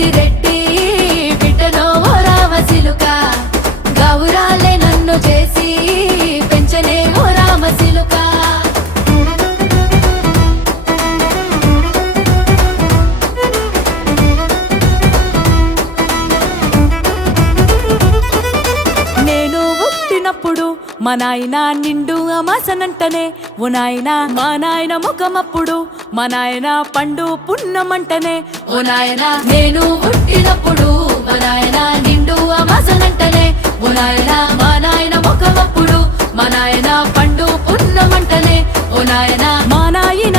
పెద్దిరెడ్డి బిడ్డనో ఓ రామసిలుక గౌరాలే నన్ను చేసి పెంచనే ఓ రామసిలుక నేను పుట్టినప్పుడు మా నాయన నిండు అమాసనంటనే ఓ నాయన మా నాయన ముఖమప్పుడు మా నాయన పండు పున్నమంటనే ఓ నాయన నేను పుట్టినప్పుడు మా నాయన నిండు అమాసనంటనే ఓ నాయన మా నాయన ముఖమప్పుడు మా నాయన పండు పున్నమంటనే ఓ నాయన మా నాయన